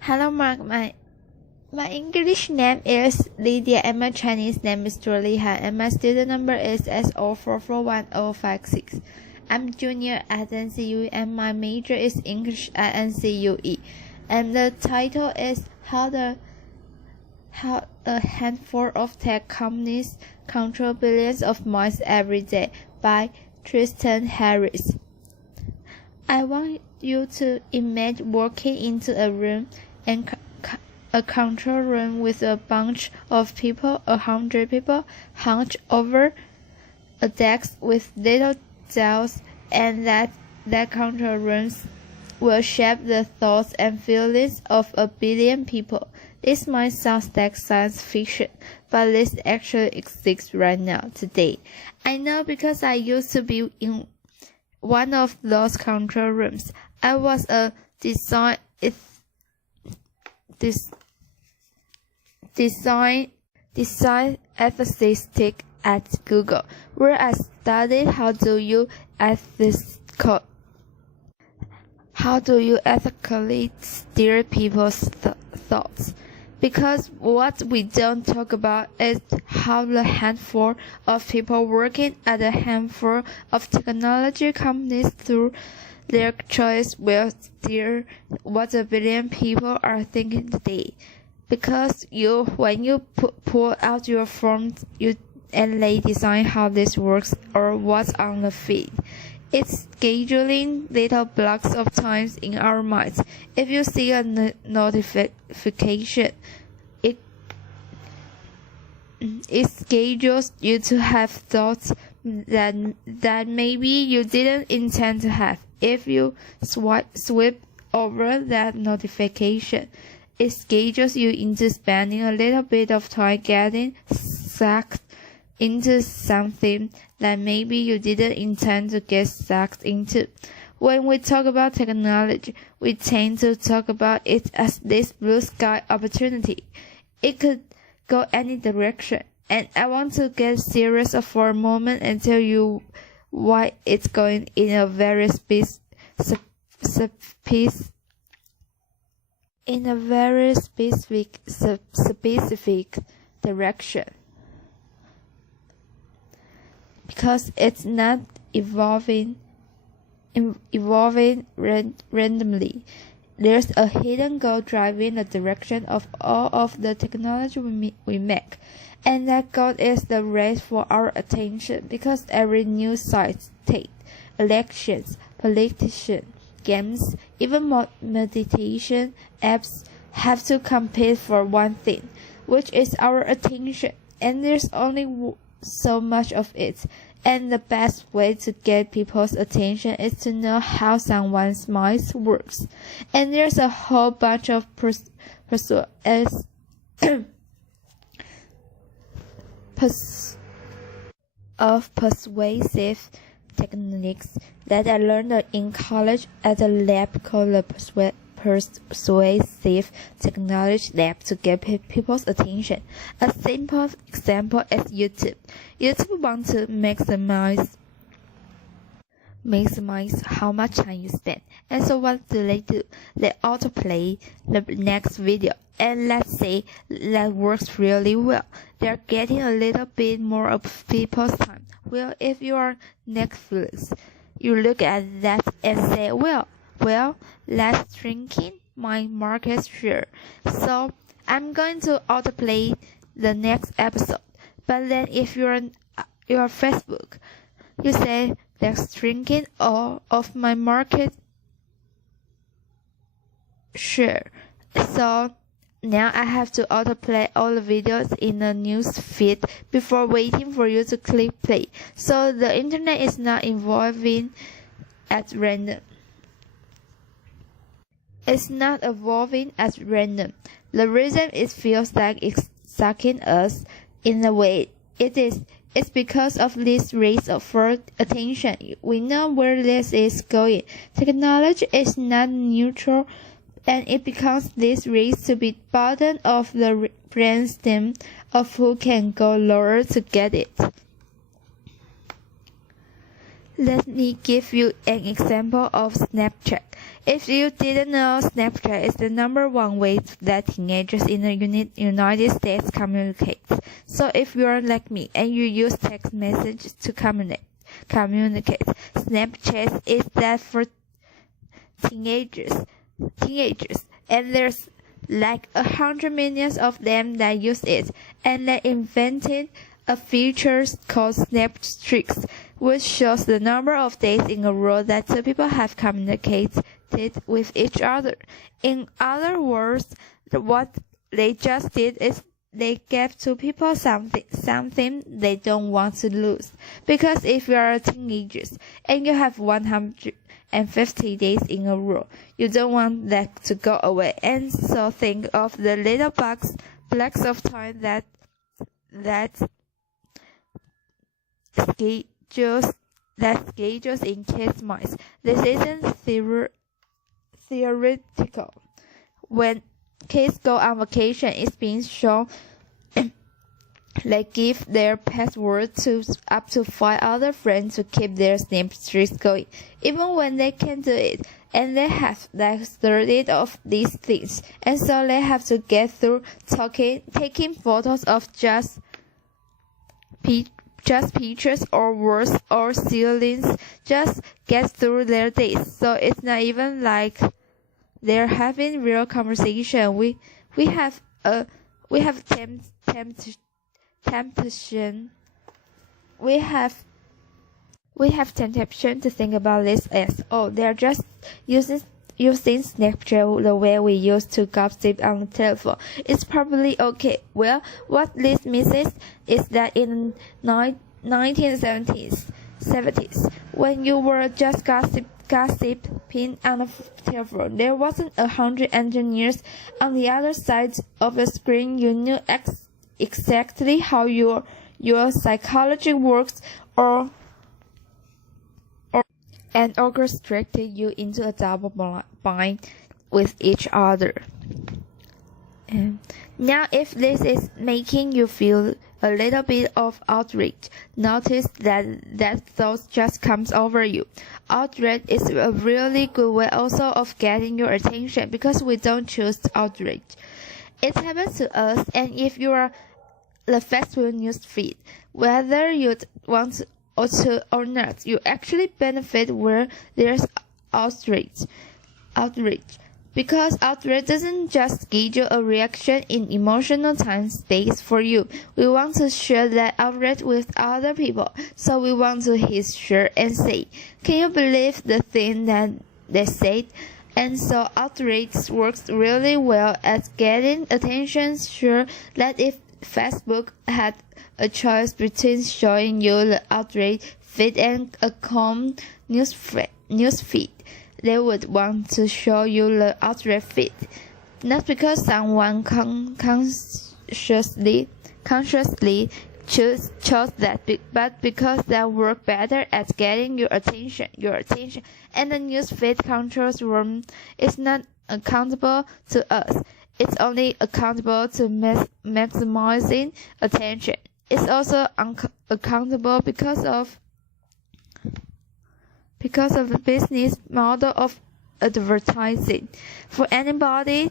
Hello, Mark. My English name is Lydia, and my Chinese name is Julie Han, and my student number is S04411056. I'm junior at NCUE, and my major is English at NCUE. And the title is How a Handful of Tech Companies Control Billions of Minds Every Day by Tristan Harris. I want you to imagine walking into a room and a control room with a bunch of people, 100 people, hunched over a desk with little dials, and that control rooms will shape the thoughts and feelings of a billion people. This might sound like science fiction, but this actually exists right now, today. I know because I used to be in one of those control rooms. I was a design ethicist at Google, where I studied how do you ethically steer people's thoughts. Because what we don't talk about is how the handful of people working at a handful of technology companies through their choice will steer what a billion people are thinking today. Because when you pull out your forms and they design how this works or what's on the feed, it's scheduling little blocks of times in our minds. If you see a notification, it schedules you to have thoughts that maybe you didn't intend to have. If you sweep over that notification, it schedules you into spending a little bit of time getting sucked into something that maybe you didn't intend to get sucked into. When we talk about technology, we tend to talk about it as this blue sky opportunity. It could go any direction, and I want to get serious for a moment and tell you why it's going in a very specific direction. Because it's not evolving randomly. There's a hidden goal driving the direction of all of the technology we make. And that goal is the race for our attention, because every news site, elections, politician, games, even meditation apps have to compete for one thing, which is our attention. And there's only so much of it. And the best way to get people's attention is to know how someone's mind works. And there's a whole bunch of persuasive techniques that I learned in college at a lab called the Persuasive Technology Lab to get people's attention. A simple example is YouTube. YouTube wants to maximize how much time you spend. And so what do? They autoplay the next video. And let's say that works really well. They're getting a little bit more of people's time. Well, if you are Netflix, you look at that and say, well, that's shrinking my market share. So I'm going to autoplay the next episode. But then if you're Facebook, you say that's shrinking all of my market share. So now I have to autoplay all the videos in the news feed before waiting for you to click play. So the internet is not evolving at random. It's not evolving as random. The reason it feels like it's sucking us in a way it's because of this race for attention. We know where this is going. Technology is not neutral, and it becomes this race to be bottom of the brainstem of who can go lower to get it. Let me give you an example of Snapchat. If you didn't know, Snapchat is the #1 way that teenagers in the United States communicate. So if you're like me and you use text messages to communicate, Snapchat is that for teenagers, and there's like 100 million of them that use it, and they invented a feature called Snap Streaks, which shows the number of days in a row that two people have communicated with each other. In other words, what they just did is they gave two people something they don't want to lose. Because if you are teenagers and you have 150 days in a row, you don't want that to go away. And so think of the little blocks of time that schedules in kids' minds. This isn't theoretical. When kids go on vacation, it's being shown they give their password to up to 5 other friends to keep their Snap streaks going, even when they can't do it. And they have like 30 of these things, and so they have to get through taking photos of just pictures or words or ceilings, just get through their days. So it's not even like they're having real conversation. We have temptation. We have temptation to think about this as, oh, they're just using Snapchat the way we used to gossip on the telephone. It's probably okay. Well, what this misses is that in the 1970s, when you were just gossiping on the telephone, there wasn't 100 engineers on the other side of the screen. You knew exactly how your psychology works, and orchestrated you into a double bind with each other. And now, if this is making you feel a little bit of outrage, notice that thought just comes over you. Outrage is a really good way also of getting your attention, because we don't choose outrage. It happens to us, and if you are the Facebook news feed, whether you want or not, you actually benefit where there's outrage. Because outrage doesn't just schedule a reaction in emotional time space for you. We want to share that outrage with other people. So we want to hit share and say, can you believe the thing that they said? And so outrage works really well at getting attention. Sure that if Facebook had a choice between showing you the outrage feed and a calm news feed, they would want to show you the outrage feed. Not because someone consciously chose that, but because they work better at getting your attention. And the news feed controls room is not accountable to us. It's only accountable to maximizing attention. It's also accountable because of the business model of advertising. For anybody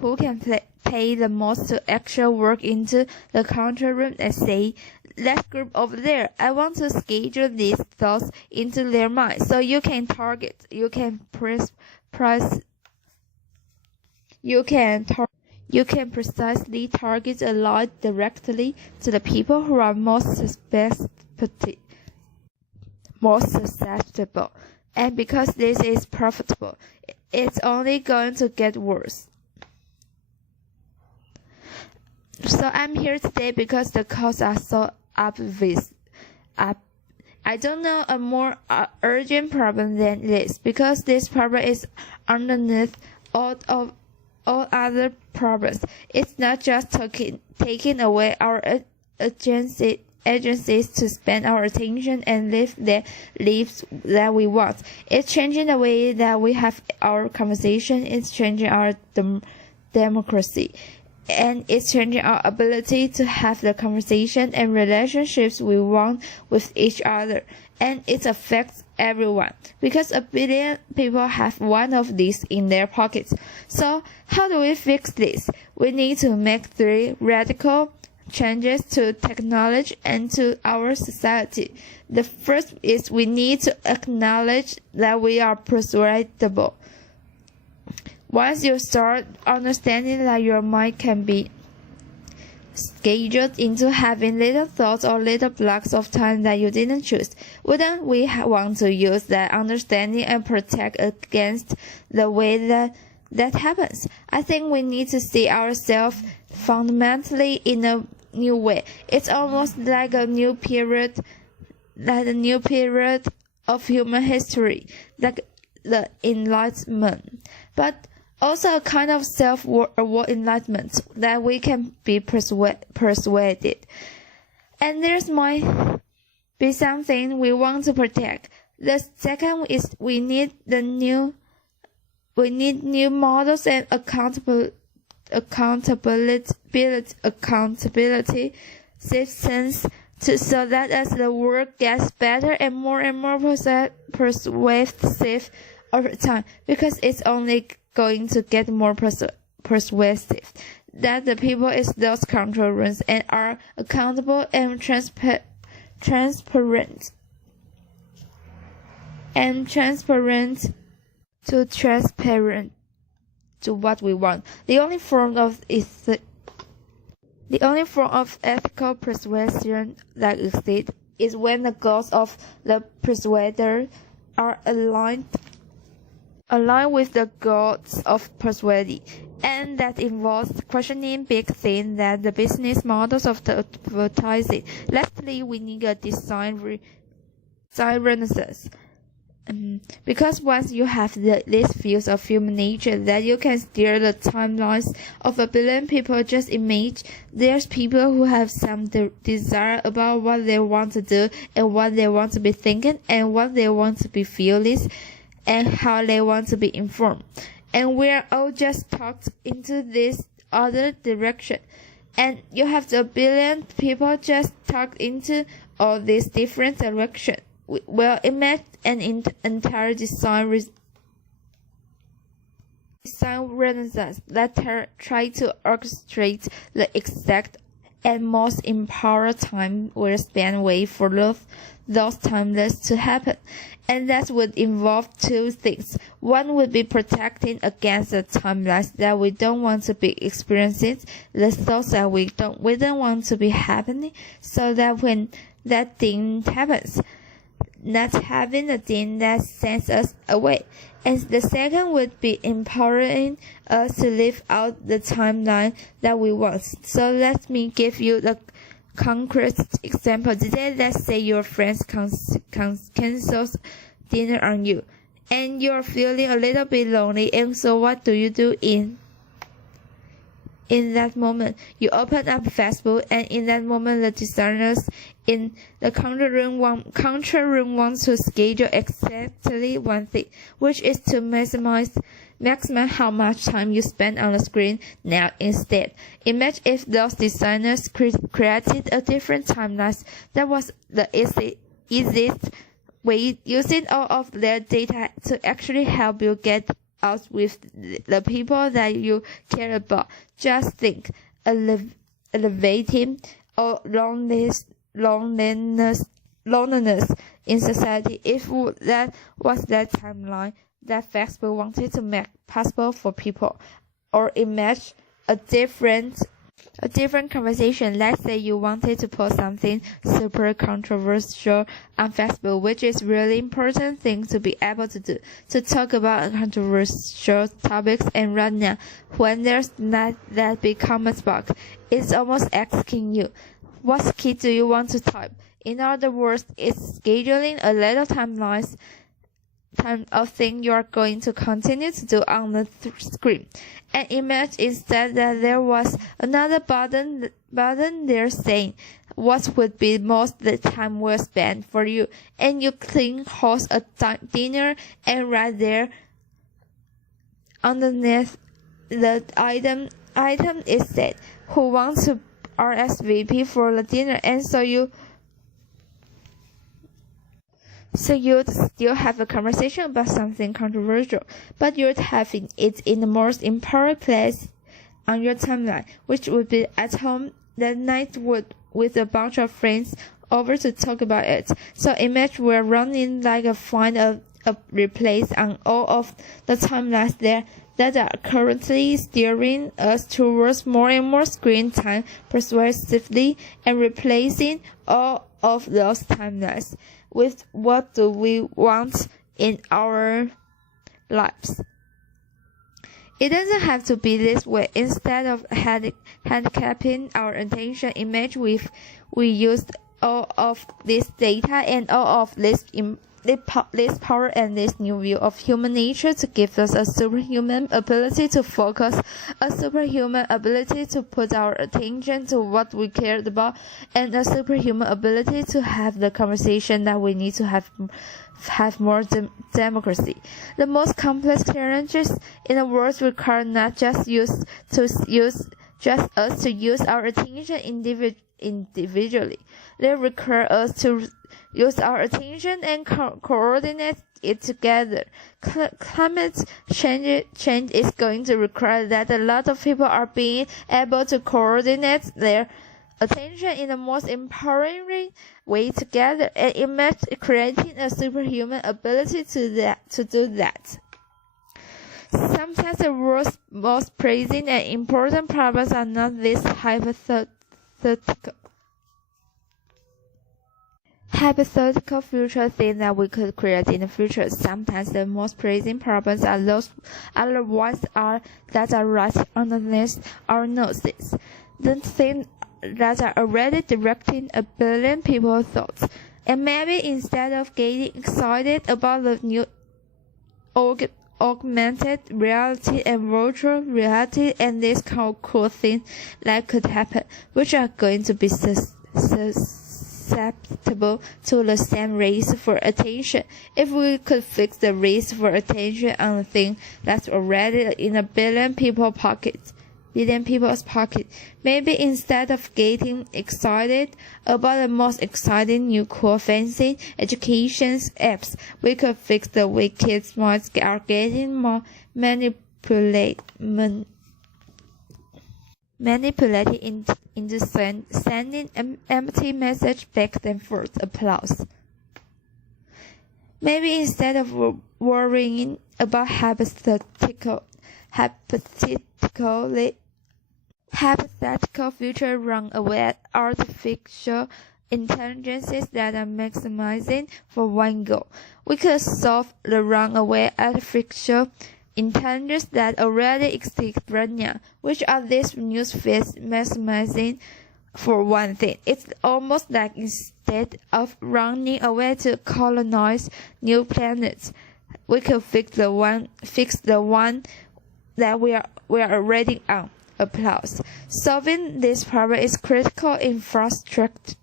who can pay the most to actually work into the control room and say, that group over there, I want to schedule these thoughts into their mind. So you can target, you can precisely target a lie directly to the people who are most susceptible. And because this is profitable, it's only going to get worse. So I'm here today because the costs are so obvious. I don't know a more urgent problem than this, because this problem is underneath all other problems. It's not just taking away our agencies to spend our attention and live the lives that we want. It's changing the way that we have our conversation. It's changing our democracy. And it's changing our ability to have the conversation and relationships we want with each other. and it affects everyone because 1 billion people have one of these in their pockets. So how do we fix this? We need to make 3 radical changes to technology and to our society. The first is we need to acknowledge that we are persuadable. Once you start understanding that your mind can be scheduled into having little thoughts or little blocks of time that you didn't choose, wouldn't we want to use that understanding and protect against the way that happens? I think we need to see ourselves fundamentally in a new way. It's almost like a new period of human history, like the Enlightenment, but also a kind of self-aware enlightenment that we can be persuaded. And there's might be something we want to protect. The second is we need new models and accountability systems so that as the world gets better and more persuasive over time, because it's only going to get more persuasive, that the people is those control rooms and are accountable and transparent to what we want. The only form of ethical persuasion that exists is when the goals of the persuader are aligned with the goals of persuading, and that involves questioning big things that the business models of the advertising. Lastly, we need a design renaissance. Because once you have these views of human nature that you can steer the timelines of 1 billion people, just imagine there's people who have some desire about what they want to do and what they want to be thinking and what they want to be feeling and how they want to be informed. And we're all just talked into this other direction. And you have 1 billion people just talked into all these different directions. Well, imagine an entire design renaissance that try to orchestrate the exact and most empowered time or span way for those timeless to happen. And that would involve 2 things. One would be protecting against the timeless that we don't want to be experiencing, the thoughts that we don't want to be happening, so that when that thing happens, not having a thing that sends us away. And the second would be empowering us to live out the timeline that we want. So let me give you the concrete example. Today, let's say your friends cancels dinner on you, and you're feeling a little bit lonely. And so what do you do in that moment? You open up Facebook, and in that moment, the designers in the control room want to schedule exactly one thing, which is to maximize how much time you spend on the screen. Now, instead, imagine if those designers created a different timeline that was the easiest way, using all of their data to actually help you get out with the people that you care about. Just think, elevating or loneliness in society. If that was that timeline that Facebook wanted to make possible for people. Or imagine a different conversation. Let's say you wanted to post something super controversial on Facebook, which is really important thing to be able to do, to talk about controversial topics. And right now, when there's not that big comment box, it's almost asking you, what key do you want to type? In other words, it's scheduling a little time of thing you are going to continue to do on the screen. And imagine instead that there was another button there saying what would be most the time well spent for you, and you click host a dinner, and right there underneath the item is said who wants to RSVP for the dinner. And so So you'd still have a conversation about something controversial, but you'd have it in the most important place on your timeline, which would be at home that night with a bunch of friends over to talk about it. So imagine we're running like a find a replace on all of the timelines there that are currently steering us towards more and more screen time persuasively and replacing all of those timelines with what do we want in our lives. It doesn't have to be this way. Instead of handicapping our attention, imagine we used all of this data and all of this power and this new view of human nature to give us a superhuman ability to focus, a superhuman ability to put our attention to what we cared about, and a superhuman ability to have the conversation that we need to have more democracy. The most complex challenges in the world require not just us to use our attention individually. They require us to use our attention and coordinate it together. Climate change is going to require that a lot of people are being able to coordinate their attention in the most empowering way together, and imagine creating a superhuman ability to do that. Sometimes the world's most pressing and important problems are not these hypothetical future things that we could create in the future. Sometimes the most pressing problems are those other ones that are right underneath our noses. The things that are already directing a billion people's thoughts. And maybe instead of getting excited about the new augmented reality and virtual reality and this cool thing that could happen, which are going to be susceptible to the same race for attention. If we could fix the race for attention on a thing that's already in a billion people's pocket, maybe instead of getting excited about the most exciting new cool fancy education apps, we could fix the way kids' minds are getting more manipulated into sending an empty message back and forth. Applause. Maybe instead of worrying about hypothetical future runaway artificial intelligences that are maximizing for one goal, we could solve the runaway artificial intelligence that already exist right now, which are these news feeds maximizing for one thing. It's almost like instead of running away to colonize new planets, we could fix the one that we are already on. Applause. Solving this problem is critical infrastructure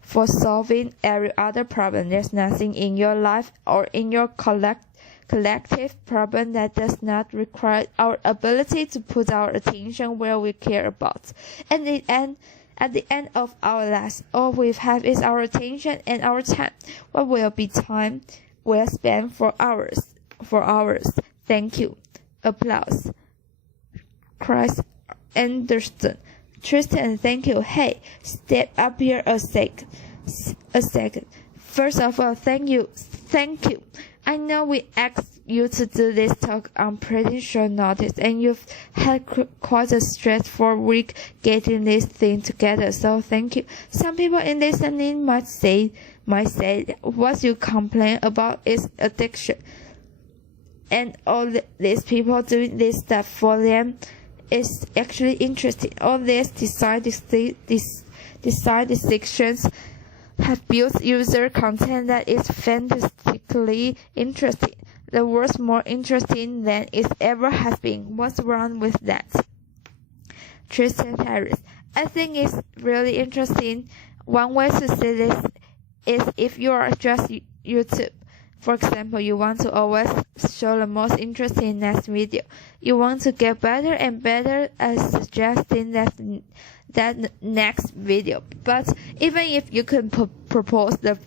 for solving every other problem. There's nothing in your life or in your collective problem that does not require our ability to put our attention where we care about. And at the end of our lives, all we have is our attention and our time. What will be time we'll spend for hours? Thank you. Applause. Chris Anderson. Tristan, thank you. Hey, step up here a second. First of all, thank you. I know we asked you to do this talk on pretty short notice, and you've had quite a stressful week getting this thing together, so thank you. Some people in listening might say, what you complain about is addiction. And all these people doing this stuff for them is actually interesting. All these design decisions have built user content that is fantastically interesting. The world's more interesting than it ever has been. What's wrong with that? Tristan Harris. I think it's really interesting. One way to say this is if you are just YouTube. For example, you want to always show the most interesting next video. You want to get better and better at suggesting that next video. But even if you could propose the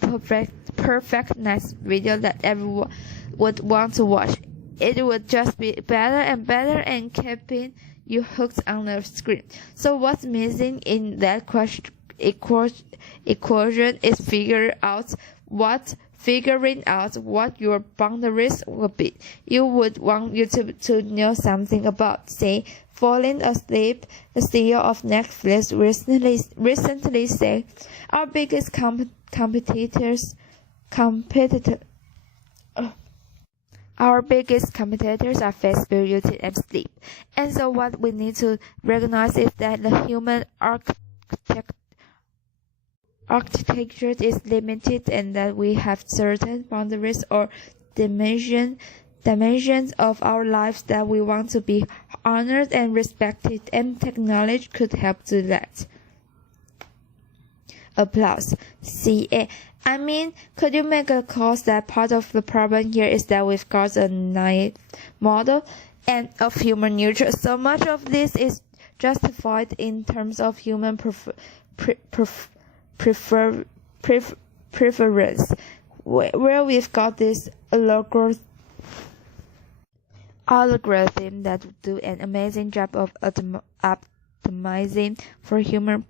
perfect next video that everyone would want to watch, it would just be better and better and keeping you hooked on the screen. So what's missing in that equation is figuring out what your boundaries will be. You would want YouTube to know something about, say, falling asleep. The CEO of Netflix recently said, our biggest competitors are Facebook, YouTube, and sleep. And so what we need to recognize is that the human architecture is limited and that we have certain boundaries or dimensions of our lives that we want to be honored and respected, and technology could help do that. Applause. CA. I mean, could you make a case that part of the problem here is that we've got a naive model and of human nature? So much of this is justified in terms of human preference, where we've got this algorithm that do an amazing job of optimizing for human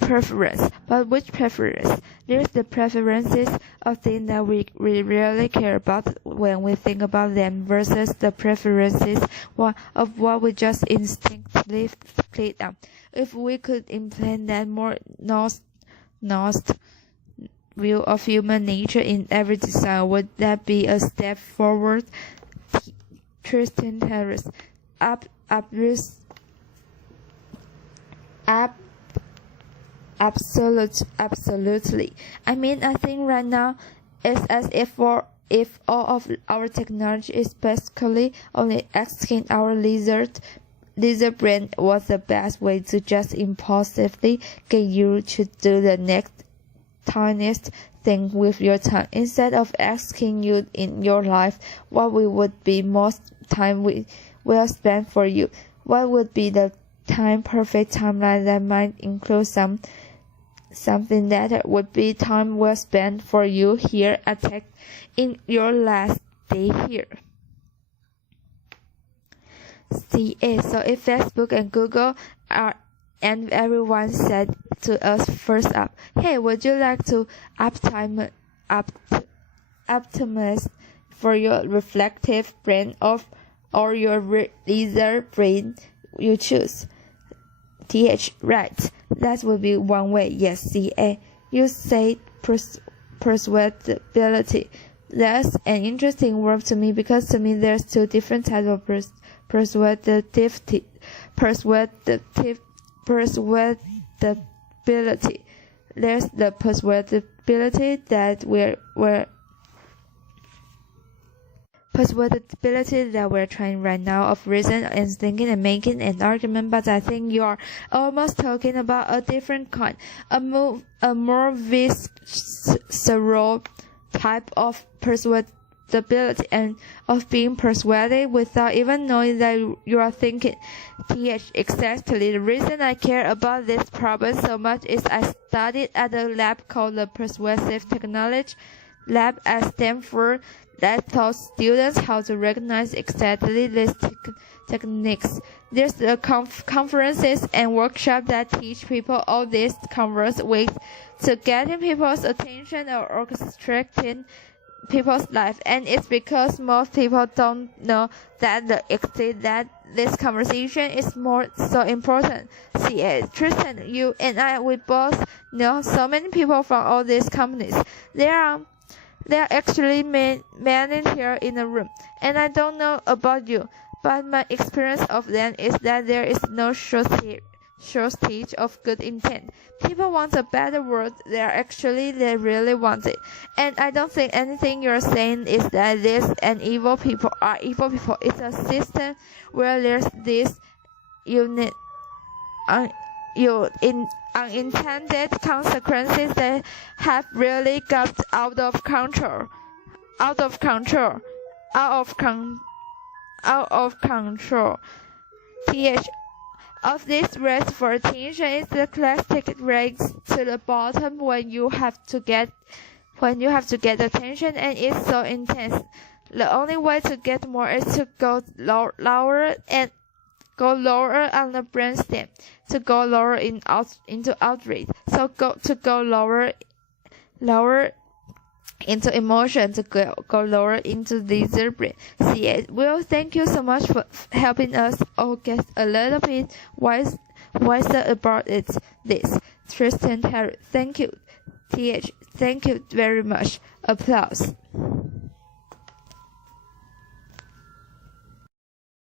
preference. But which preference? There's the preferences of things that we really care about when we think about them versus the preferences of what we just instinctively click on. If we could implement that more nuanced view of human nature in every design, would that be a step forward? Tristan Harris. Absolutely. I mean, I think right now it's as if all of our technology is basically only asking our lizard brain what's the best way to just impulsively get you to do the next tiniest thing with your time, instead of asking you in your life what would be most time will spend for you. What would be the perfect timeline that might include something that would be time well spent for you here at Tech in your last day here. CA. So if Facebook and Google and everyone said to us first up, hey, would you like to optimize for your reflective brain or your laser brain, you choose? TH. Right. That would be one way. Yes. CA. You say persuadability. That's an interesting word to me, because to me there's two different types of persuadability. There's the persuadability that we're trying right now of reason and thinking and making an argument, but I think you are almost talking about a different kind, a more visceral type of persuadability and of being persuaded without even knowing that you are thinking. TH. Exactly. The reason I care about this problem so much is I studied at a lab called the Persuasive Technology Lab at Stanford that taught students how to recognize exactly these techniques. There's the conferences and workshops that teach people all these converse ways to getting people's attention or orchestrating people's life, and it's because most people don't know that that this conversation is more so important. CA. Tristan, you and I, we both know so many people from all these companies. There are actually many here in the room, and I don't know about you, but my experience of them is that there is no shortage of good intent. People want a better world. They really want it. And I don't think anything you're saying is that this and evil people are evil people. It's a system where there's this unintended consequences that have really got out of control. out of control, out of control. Th. Of this race for attention is the classic race to the bottom when you have to get attention and it's so intense. The only way to get more is to go lower on the brainstem, to go lower into outrage. So go lower into emotion, to go lower into discipline. CH. Well, thank you so much for helping us all get a little bit wiser about this. Tristan Harry, thank you. TH, thank you very much. Applause.